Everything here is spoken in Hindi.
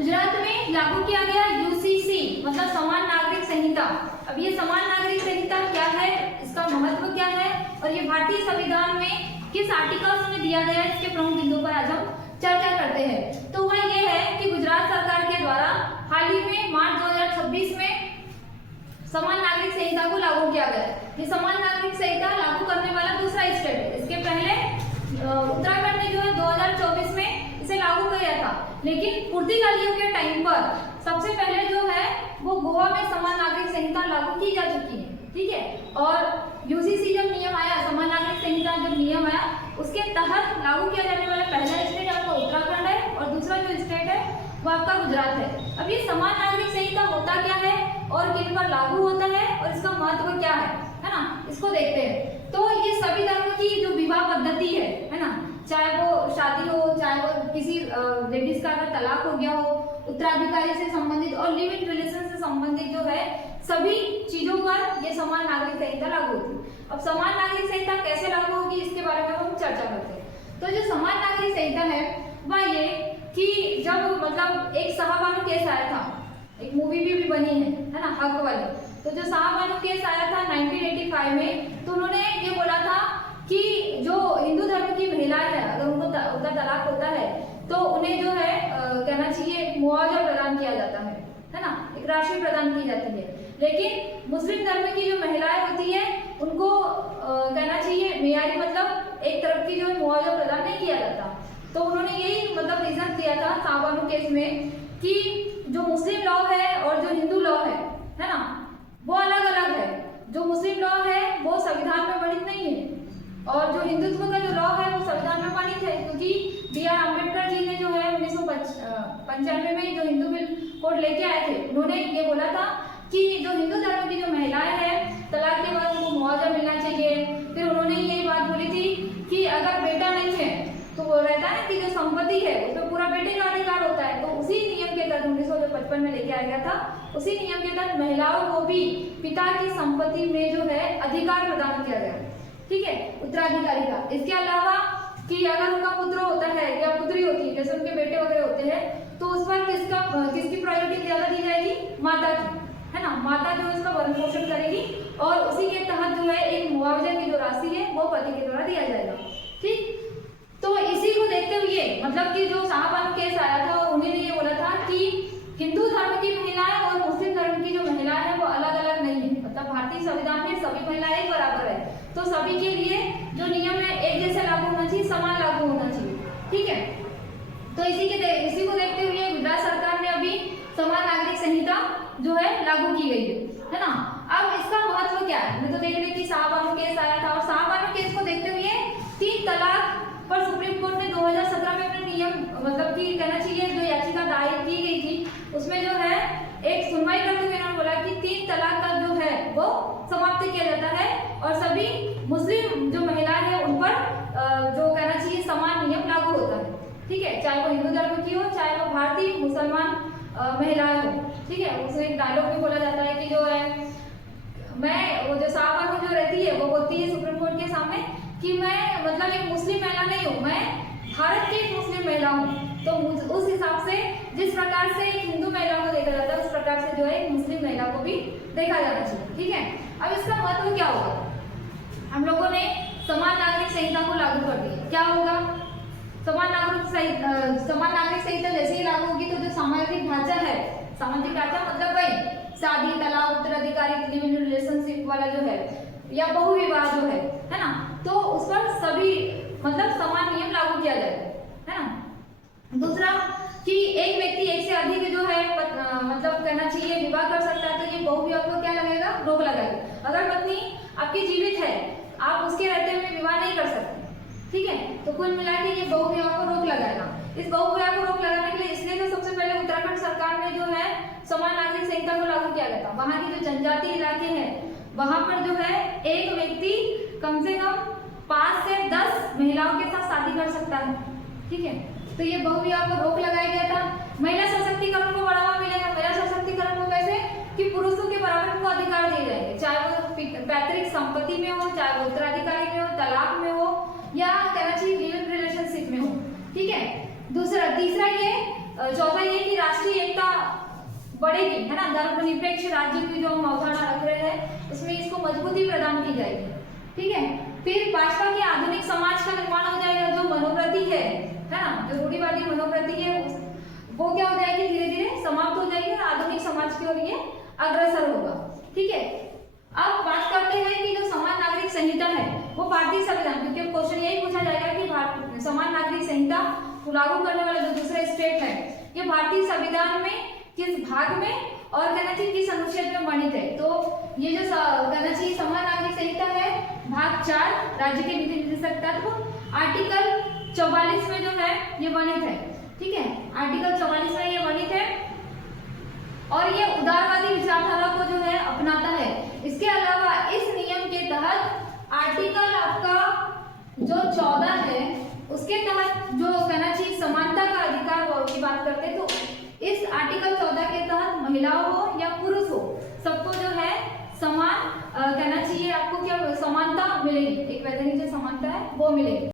गुजरात में लागू किया गया यूसीसी मतलब समान नागरिक संहिता। अब ये समान नागरिक संहिता क्या है, इसका महत्व क्या है और ये भारतीय संविधान में किस आर्टिकल्स में दिया गया है, इसके प्रमुख बिंदुओं पर आज हम चर्चा करते हैं। तो वह ये है कि गुजरात सरकार के द्वारा हाल ही में मार्च 2026 में समान नागरिक संहिता को लागू किया गया है। ये समान नागरिक संहिता लागू करने वाला दूसरा स्टेट है। इसके पहले उत्तराखंड ने जो है 2024 में इसे लागू किया था, लेकिन पुर्तगालियों के टाइम पर सबसे पहले जो है वो गोवा में समान नागरिक संहिता लागू की जा चुकी है। ठीक है, और यूसीसी जब नियम आया, समान नागरिक संहिता जब नियम आया, उसके तहत लागू किया जाने वाला पहला स्टेट आपका उत्तराखंड है और दूसरा जो स्टेट है वो आपका गुजरात है। अब ये समान नागरिक संहिता होता क्या है और किन पर लागू होता है और इसका महत्व क्या है ना, इसको देखते हैं। तो ये सभी धर्म की जो विवाह पद्धति है ना, चाहे वो शादी हो, चाहे वो किसी लेडीज का अगर तलाक हो गया हो, उत्तराधिकारी से संबंधित और लिव इन रिलेशन से संबंधित जो है सभी चीजों पर ये समान नागरिक संहिता लागू होती है। अब समान नागरिक संहिता कैसे लागू होगी इसके बारे में हम चर्चा करते हैं। तो जो समान नागरिक संहिता है वह ये कि जब मतलब एक शाहबानो केस आया था, एक मूवी भी बनी है ना, हक वाली। तो जो शाहबानो केस आया था 1985 में, तो उन्होंने ये बोला था कि जो हिंदू धर्म की महिलाएं हैं अगर उनका तलाक होता है तो उन्हें जो है कहना चाहिए मुआवजा प्रदान किया जाता है ना, एक राशि प्रदान की जाती है। लेकिन मुस्लिम धर्म की जो महिलाएं होती है उनको कहना चाहिए मेयारी मतलब एक तरफ की जो है मुआवजा प्रदान नहीं किया जाता। तो उन्होंने यही मतलब रीजन दिया था शाहबानो केस में कि जो मुस्लिम लॉ है और जो हिंदू लॉ है ना, वो अलग अलग है। जो मुस्लिम लॉ है वो संविधान में वर्णित नहीं है और जो हिंदुत्व का जो लॉ है वो संविधान में वर्णित है, क्योंकि B.R. अम्बेडकर जी ने जो है 1995 में जो हिंदू बिल कोड लेके आए थे, उन्होंने ये बोला था कि जो हिंदू धर्म की जो महिलाएं हैं तलाक के बाद उनको मुआवजा मिलना चाहिए। फिर उन्होंने यही बात बोली थी कि अगर बेटा नहीं है तो वो रहता है कि जो संपत्ति है उसमें पूरा बेटे का अधिकार होता है। तो उसी नियम के तहत 1955 में लेके आया गया था, उसी नियम के तहत महिलाओं को भी पिता की संपत्ति में जो है अधिकार प्रदान किया गया। ठीक है, उत्तराधिकारी का। इसके अलावा कि अगर उनका पुत्र होता है या पुत्री होती है, जैसे उनके बेटे वगैरह होते हैं, तो उस पर किसकी प्रायोरिटी ज्यादा दी जाएगी, माता की, है ना। माता जो इसका भरण पोषण करेगी और उसी के तहत जो है एक मुआवजे की जो राशि है वो पति के द्वारा दिया जाएगा। ठीक, तो इसी को देखते हुए मतलब कि जो शाहबानो केस आया था उन्होंने ये बोला था कि हिंदू धर्म की महिलाएं और मुस्लिम धर्म की जो महिलाएं हैं वो अलग अलग नहीं है। मतलब भारतीय संविधान में सभी महिलाएं एक बराबर है, तो सभी के लिए जो नियम है एक जैसे लागू होना चाहिए, समान लागू होना चाहिए। ठीक है, तो इसी को देखते हुए गुजरात सरकार ने अभी समान नागरिक संहिता जो है लागू की गई है ना। अब इसका महत्व क्या है, मैं तो देख रही कि शाहबानो केस आया था और शाहबानो केस को देखते हुए 3 तलाक पर सुप्रीम कोर्ट ने 2017 में अपने नियम मतलब कि कहना चाहिए जो याचिका दायर की गई थी उसमें जो है एक सुनवाई करते हुए उन्होंने बोला कि 3 तलाक का जो है वो समाप्त किया जाता है और सभी मुस्लिम जो महिलाएं हैं उन पर जो कहना चाहिए समान नियम लागू होता है। ठीक है, चाहे वो हिंदू धर्म की हो चाहे वो भारतीय मुसलमान महिलाएं हो। ठीक है, उसमें एक डायलॉग भी बोला जाता है कि जो है मैं वो जो शाहबानो जो रहती है वो बोलती है सुप्रीम कोर्ट के सामने कि मैं मतलब एक मुस्लिम महिला नहीं हूँ, मैं भारत की एक मुस्लिम महिला हूँ। तो उस हिसाब से जिस प्रकार से एक हिंदू महिला को देखा जाता है उस प्रकार से जो है एक मुस्लिम महिला को भी देखा जाना चाहिए। ठीक है, अब इसका महत्व क्या होगा, हम लोगों ने समान नागरिक संहिता को लागू कर दिया, क्या होगा, समान नागरिक संहिता जैसे ही लागू होगी तो जो सामाजिक ढांचा है, सामाजिक ढांचा मतलब वही शादी, तलाक, उत्तराधिकारी, लिव इन रिलेशनशिप वाला जो है या बहुविवाह जो है ना, तो उस पर सभी मतलब समान नियम लागू किया जाएगा, है ना। दूसरा कि एक व्यक्ति एक से अधिक जो है मतलब कहना चाहिए विवाह कर सकता है, तो ये बहुविवाह को क्या लगेगा, रोक लगाएगा। अगर पत्नी आपकी जीवित है आप उसके रहते हुए विवाह नहीं कर सकते। ठीक है, तो कुल मिला के ये बहुविवाह को रोक लगाएगा। इस बहुविवाह को रोक लगाने के लिए इसलिए तो सबसे पहले उत्तराखंड सरकार ने जो है समान नागरिक संहिता को लागू किया गया था। वहाँ की जो जनजातीय इलाके हैं वहां पर जो है एक व्यक्ति कम से कम 5 से 10 महिलाओं के साथ शादी कर सकता है। ठीक है, तो ये बहुविवाह को रोक लगाया गया था। महिला सशक्तिकरण को बढ़ावा मिलेगा। महिला सशक्तिकरण को कैसे कि पुरुषों के बराबर उनको अधिकार दिए जाएंगे, चाहे वो पैतृक संपत्ति में हो, चाहे वो उत्तराधिकारी में हो, तलाक में हो या कहना चाहिए लिव इन रिलेशनशिप में हो। ठीक है, तीसरा ये, चौथा ये कि राष्ट्रीय बढ़ेगी, है ना। धर्मनिरपेक्ष राज्य की जो हम अवधारणा रख रहे हैं उसमें इसको मजबूती प्रदान की जाएगी, ठीक है। फिर भाजपा के आधुनिक समाज का निर्माण हो जाएगा। जो मनोवृत्ति है ना, जो रूढ़िवादी मनोवृत्ति है वो क्या हो जाएगी, धीरे धीरे समाप्त हो जाएगी और आधुनिक समाज की ओर ये अग्रसर होगा, ठीक है। अब बात करते हैं कि जो समान नागरिक संहिता है वो भारतीय संविधान, क्योंकि क्वेश्चन यही पूछा जाएगा कि समान नागरिक संहिता को लागू करने वाला जो दूसरा स्टेट है ये भारतीय संविधान में किस भाग में और कहना चाहिए किस अनुच्छेद में वर्णित है। तो ये जो कहना चाहिए समान नागरिक संहिता है भाग 4 राज्य के विधि निर्देशक तत्व आर्टिकल 44 में जो है ये वर्णित है, ठीक है। आर्टिकल 44 में ये वर्णित है और ये उदारवादी विचारधारा को जो है अपनाता है। इसके अलावा इस नियम के तहत आर्टिकल आपका जो 14 है उसके तहत जो कहना चाहिए समानता का अधिकार की बात करते हैं, तो इस आर्टिकल 14 के तहत महिलाओं हो या पुरुष हो सबको जो है समान कहना चाहिए आपको क्या समानता मिलेगी, एक वैधानिक जो समानता है वो मिलेगी।